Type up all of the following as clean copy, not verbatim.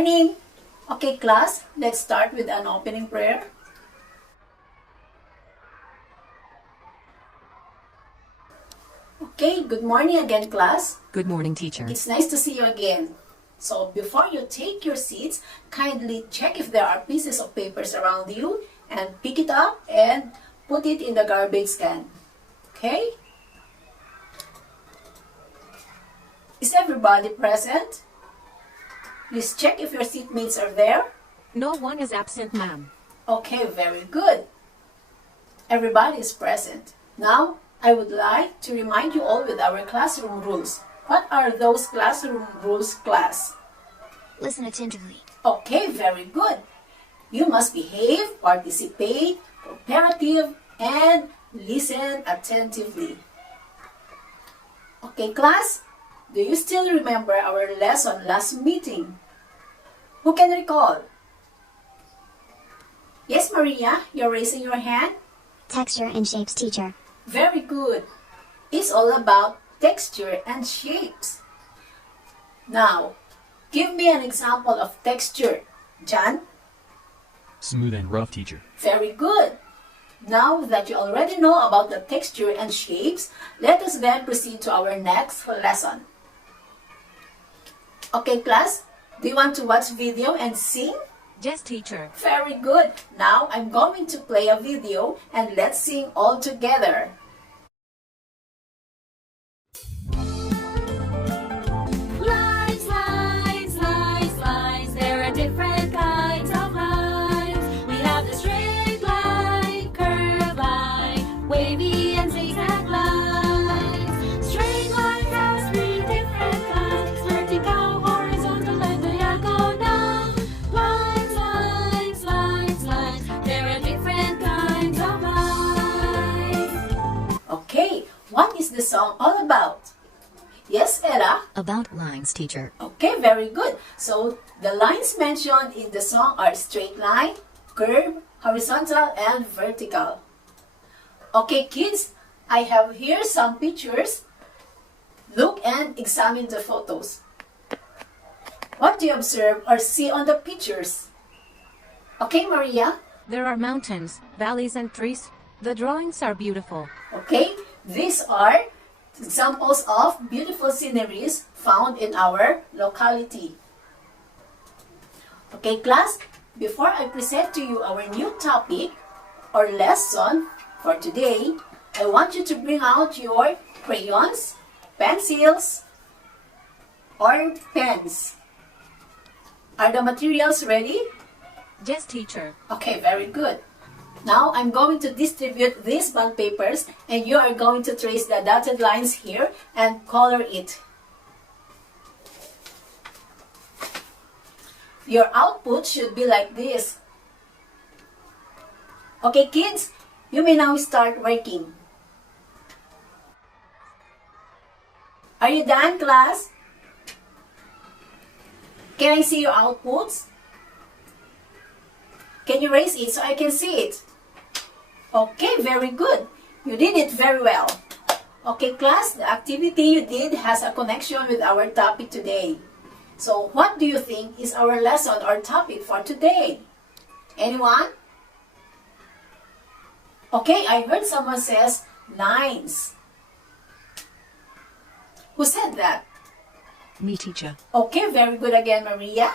morning. Okay, class, let's start with an opening prayer. Okay, good morning again, class. Good morning, teacher. It's nice to see you again. So, before you take your seats, kindly check if there are pieces of papers around you and pick it up and put it in the garbage can. Okay? Is everybody present? Please check if your seatmates are there. No one is absent, ma'am. Okay, very good. Everybody is present. Now, I would like to remind you all with our classroom rules. What are those classroom rules, class? Listen attentively. Okay, very good. You must behave, participate, cooperative, and listen attentively. Okay, class, do you still remember our lesson last meeting? Who can recall? Yes, Maria, you're raising your hand. Texture and shapes, teacher. Very good. It's all about texture and shapes. Now, give me an example of texture. John? Smooth and rough, teacher. Very good. Now that you already know about the texture and shapes, let us then proceed to our next lesson. Okay, class, do you want to watch video and sing? Yes, teacher. Very good. Now I'm going to play a video and let's sing all together. Lines, lines, lines, lines. There are different kinds of lines. We have the straight line, curved line, wavy and zigzag lines. Straight line has three different kinds: vertical, horizontal, and diagonal. Lines, lines, lines, lines. There are different kinds of lines. Okay, what is the song all about? Yes, Ella? About lines, teacher. Okay, very good. So, the lines mentioned in the song are straight line, curve, horizontal, and vertical. Okay, kids, I have here some pictures. Look and examine the photos. What do you observe or see on the pictures? Okay, Maria? There are mountains, valleys, and trees. The drawings are beautiful. Okay, these are examples of beautiful sceneries found in our locality. Okay, class, before I present to you our new topic or lesson for today, I want you to bring out your crayons, pencils, or pens. Are the materials ready? Yes, teacher. Okay, very good. Now, I'm going to distribute these bond papers and you are going to trace the dotted lines here and color it. Your output should be like this. Okay, kids, you may now start working. Are you done, class? Can I see your outputs? Can you raise it so I can see it? Okay, very good. You did it very well. Okay, class, the activity you did has a connection with our topic today. So, what do you think is our lesson or topic for today? Anyone? Okay, I heard someone says lines. Who said that? Me, teacher. Okay, very good again, Maria.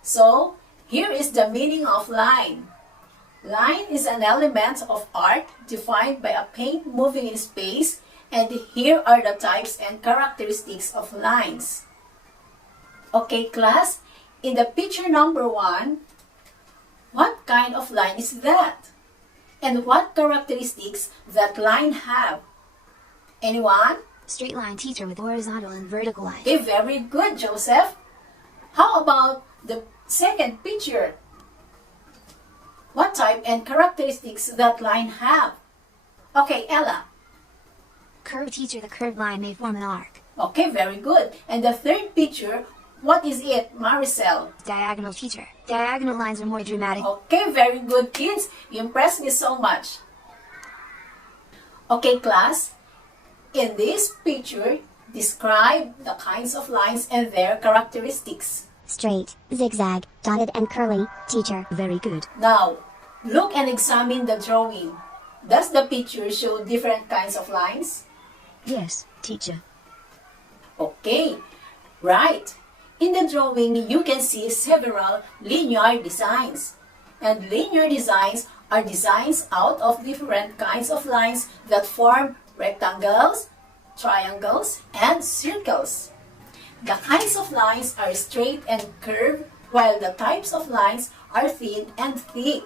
So, here is the meaning of line. Line is an element of art defined by a paint moving in space, and here are the types and characteristics of lines. Okay, class, in the picture number 1, what kind of line is that? And what characteristics that line have? Anyone? Straight line, teacher, with horizontal and vertical lines. Okay, very good, Joseph. How about the second picture? What type and characteristics that line have? Okay, Ella. Curved, teacher, the curved line may form an arc. Okay, very good. And the third picture, what is it, Maricel? Diagonal, teacher. Diagonal lines are more dramatic. Okay, very good, kids. You impressed me so much. Okay, class. In this picture, describe the kinds of lines and their characteristics. straight, zigzag, dotted and curly, teacher. Very good. Now, look and examine the drawing. Does the picture show different kinds of lines? Yes, teacher. Okay, right. In the drawing, you can see several linear designs. And linear designs are designs out of different kinds of lines that form rectangles, triangles, and circles. The kinds of lines are straight and curved, while the types of lines are thin and thick.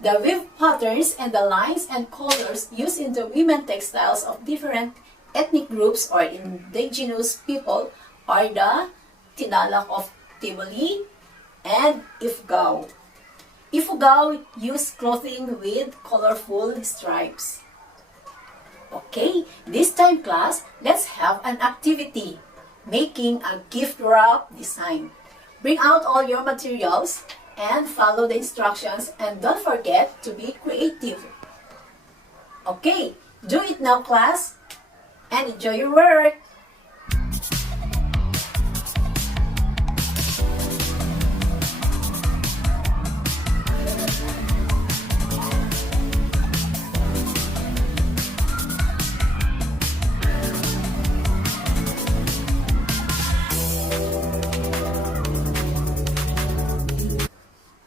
The weave patterns and the lines and colors used in the women textiles of different ethnic groups or indigenous people are the Tinalak of Tivoli and Ifugao. Ifugao use clothing with colorful stripes. Okay, this time class, let's have an activity, making a gift wrap design. Bring out all your materials and follow the instructions, and don't forget to be creative. Okay, do it now class, and enjoy your work.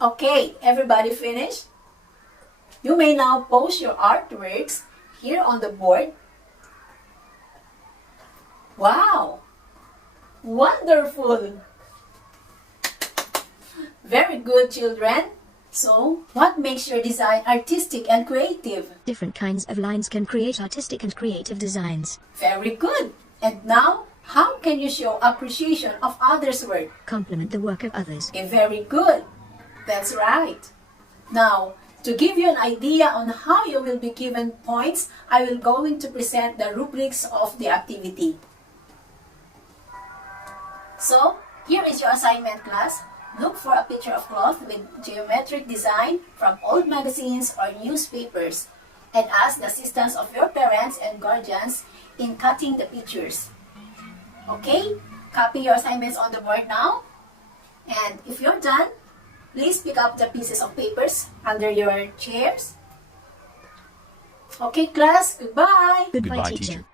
Okay, everybody finished? You may now post your artworks here on the board. Wow! Wonderful! Very good, children. So, what makes your design artistic and creative? Different kinds of lines can create artistic and creative designs. Very good. And now, how can you show appreciation of others' work? Compliment the work of others. Okay, very good. That's right. Now, to give you an idea on how you will be given points, I will going to present the rubrics of the activity. So, here is your assignment class. Look for a picture of cloth with geometric design from old magazines or newspapers and ask the assistance of your parents and guardians in cutting the pictures. Okay? Copy your assignments on the board now. And if you're done, please pick up the pieces of papers under your chairs. Okay, class, goodbye. Goodbye, Goodbye, teacher. teacher.